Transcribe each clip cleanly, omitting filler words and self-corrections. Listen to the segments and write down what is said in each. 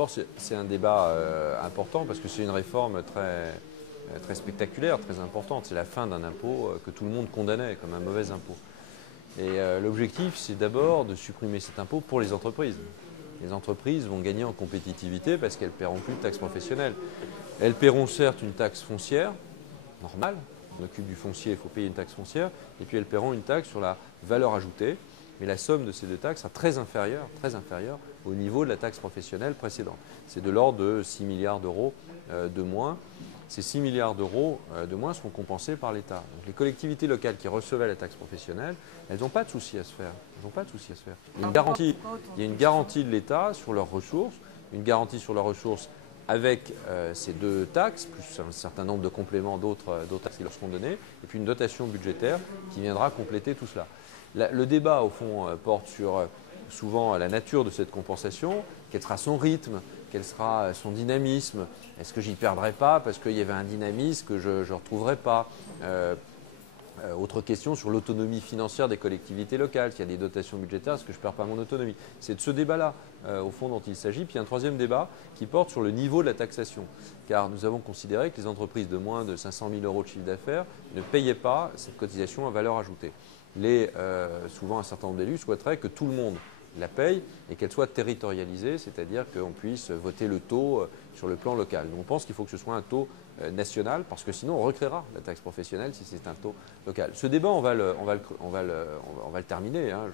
D'abord, c'est un débat important parce que c'est une réforme très spectaculaire, très importante. C'est la fin d'un impôt que tout le monde condamnait comme un mauvais impôt. Et l'objectif, c'est d'abord de supprimer cet impôt pour les entreprises. Les entreprises vont gagner en compétitivité parce qu'elles ne paieront plus de taxes professionnelles. Elles paieront certes une taxe foncière, normale. On occupe du foncier, il faut payer une taxe foncière. Et puis elles paieront une taxe sur la valeur ajoutée. Mais la somme de ces deux taxes sera très inférieure au niveau de la taxe professionnelle précédente. C'est de l'ordre de 6 milliards d'euros de moins. Ces 6 milliards d'euros de moins seront compensés par l'État. Donc les collectivités locales qui recevaient la taxe professionnelle, elles n'ont pas de souci à se faire. Il y a une garantie de l'État sur leurs ressources, une garantie sur leurs ressources avec ces deux taxes, plus un certain nombre de compléments d'autres taxes qui leur seront données, et puis une dotation budgétaire qui viendra compléter tout cela. Le débat, au fond, porte sur souvent la nature de cette compensation, quel sera son rythme, quel sera son dynamisme, est-ce que j'y perdrai pas parce qu'il y avait un dynamisme que je ne retrouverai pas. Autre question sur l'autonomie financière des collectivités locales. S'il y a des dotations budgétaires, est-ce que je ne perds pas mon autonomie? C'est de ce débat-là, au fond, dont il s'agit. Puis un troisième débat qui porte sur le niveau de la taxation. Car nous avons considéré que les entreprises de moins de 500 000 euros de chiffre d'affaires ne payaient pas cette cotisation à valeur ajoutée. Souvent, un certain nombre d'élus souhaiteraient que tout le monde la paye et qu'elle soit territorialisée, c'est-à-dire qu'on puisse voter le taux sur le plan local. Nous, on pense qu'il faut que ce soit un taux national parce que sinon on recréera la taxe professionnelle si c'est un taux local. Ce débat, on va le terminer. Hein.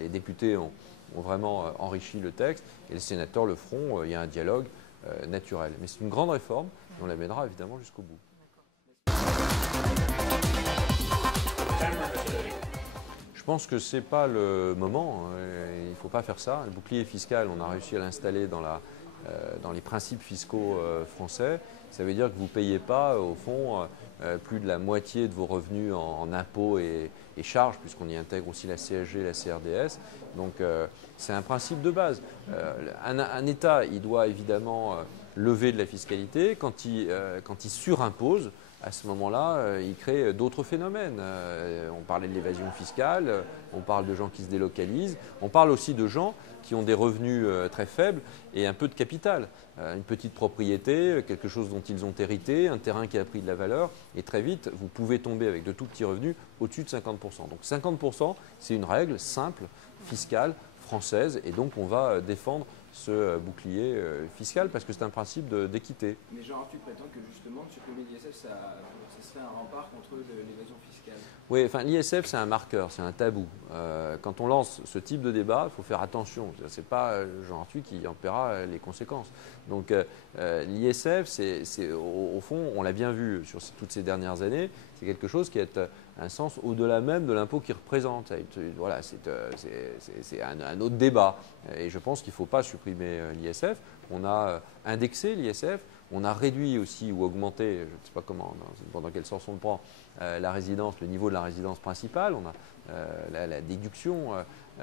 Les députés ont vraiment enrichi le texte et les sénateurs le feront. Il y a un dialogue naturel. Mais c'est une grande réforme et on la mènera évidemment jusqu'au bout. Je pense que ce n'est pas le moment, il ne faut pas faire ça. Le bouclier fiscal, on a réussi à l'installer dans les principes fiscaux français. Ça veut dire que vous ne payez pas, au fond, plus de la moitié de vos revenus en impôts et charges, puisqu'on y intègre aussi la CSG, la CRDS. Donc c'est un principe de base. Un État, il doit évidemment lever de la fiscalité. Quand il surimpose, à ce moment-là, il crée d'autres phénomènes. On parlait de l'évasion fiscale, on parle de gens qui se délocalisent, on parle aussi de gens qui ont des revenus très faibles et un peu de capital. Une petite propriété, quelque chose dont ils ont hérité, un terrain qui a pris de la valeur, et très vite, vous pouvez tomber avec de tout petits revenus au-dessus de 50%. Donc 50%, c'est une règle simple, fiscale, française, et donc on va défendre ce bouclier fiscal parce que c'est un principe d'équité. Mais Jean Arthuis prétend que justement supprimer l'ISF, ça serait un rempart contre l'évasion fiscale. Oui, enfin l'ISF c'est un marqueur, c'est un tabou. Quand on lance ce type de débat, il faut faire attention. C'est pas Jean Arthuis qui en paiera les conséquences. Donc l'ISF, au fond, on l'a bien vu sur toutes ces dernières années, c'est quelque chose qui a un sens au-delà même de l'impôt qu'il représente. Voilà, c'est un autre débat. Et je pense qu'il ne faut pas supprimer l'ISF. On a indexé l'ISF, on a réduit aussi ou augmenté, je ne sais pas comment, dans quel sens on le prend, le niveau de la résidence principale. On a la déduction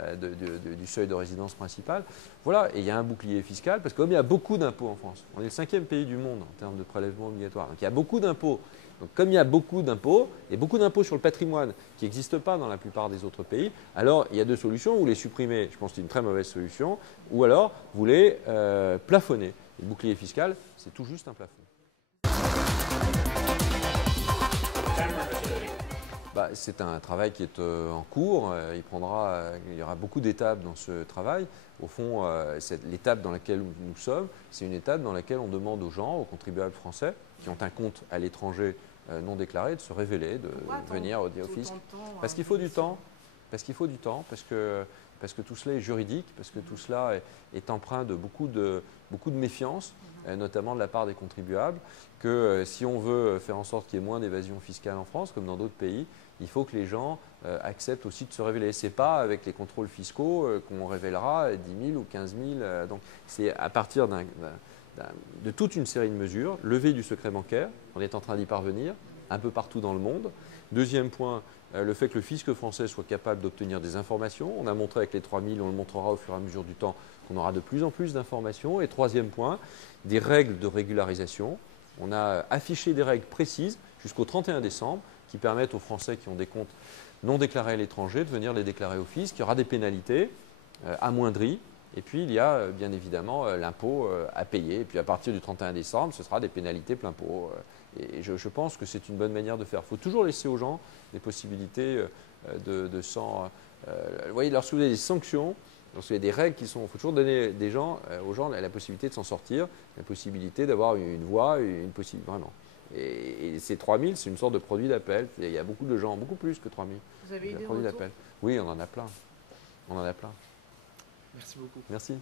du seuil de résidence principale. Voilà, et il y a un bouclier fiscal, parce que comme il y a beaucoup d'impôts en France, on est le 5e pays du monde en termes de prélèvement obligatoire, donc il y a beaucoup d'impôts. Donc comme il y a beaucoup d'impôts, et beaucoup d'impôts sur le patrimoine qui n'existent pas dans la plupart des autres pays, alors il y a deux solutions. Vous les supprimez, je pense que c'est une très mauvaise solution, ou alors vous les plafonnez. Le bouclier fiscal, c'est tout juste un plafond. C'est un travail qui est en cours. Il y aura beaucoup d'étapes dans ce travail. Au fond, l'étape dans laquelle nous sommes, c'est une étape dans laquelle on demande aux gens, aux contribuables français, qui ont un compte à l'étranger non déclaré, de se révéler, de venir au fisc. Parce qu'il faut du temps. Parce que tout cela est juridique, parce que tout cela est empreint de beaucoup de méfiance, notamment de la part des contribuables, que si on veut faire en sorte qu'il y ait moins d'évasion fiscale en France, comme dans d'autres pays, il faut que les gens acceptent aussi de se révéler. Ce n'est pas avec les contrôles fiscaux qu'on révélera 10 000 ou 15 000. Donc c'est à partir de toute une série de mesures, levée du secret bancaire, on est en train d'y parvenir, un peu partout dans le monde. Deuxième point, le fait que le fisc français soit capable d'obtenir des informations. On a montré avec les 3000, on le montrera au fur et à mesure du temps qu'on aura de plus en plus d'informations. Et troisième point, des règles de régularisation. On a affiché des règles précises jusqu'au 31 décembre qui permettent aux Français qui ont des comptes non déclarés à l'étranger de venir les déclarer au fisc. Il y aura des pénalités amoindries Et puis, il y a bien évidemment l'impôt à payer. Et puis, à partir du 31 décembre, ce sera des pénalités plein pot. Et je pense que c'est une bonne manière de faire. Il faut toujours laisser aux gens des possibilités de s'en… vous voyez, lorsque vous avez des sanctions, lorsqu'il y a des règles qui sont… Il faut toujours donner aux gens la possibilité de s'en sortir, la possibilité d'avoir une voie, une possibilité, vraiment. Et ces 3 000, c'est une sorte de produit d'appel. Il y a beaucoup de gens, beaucoup plus que 3 000. Vous avez eu des produits retours? d'appel. Oui, on en a plein. On en a plein. Merci beaucoup. Merci.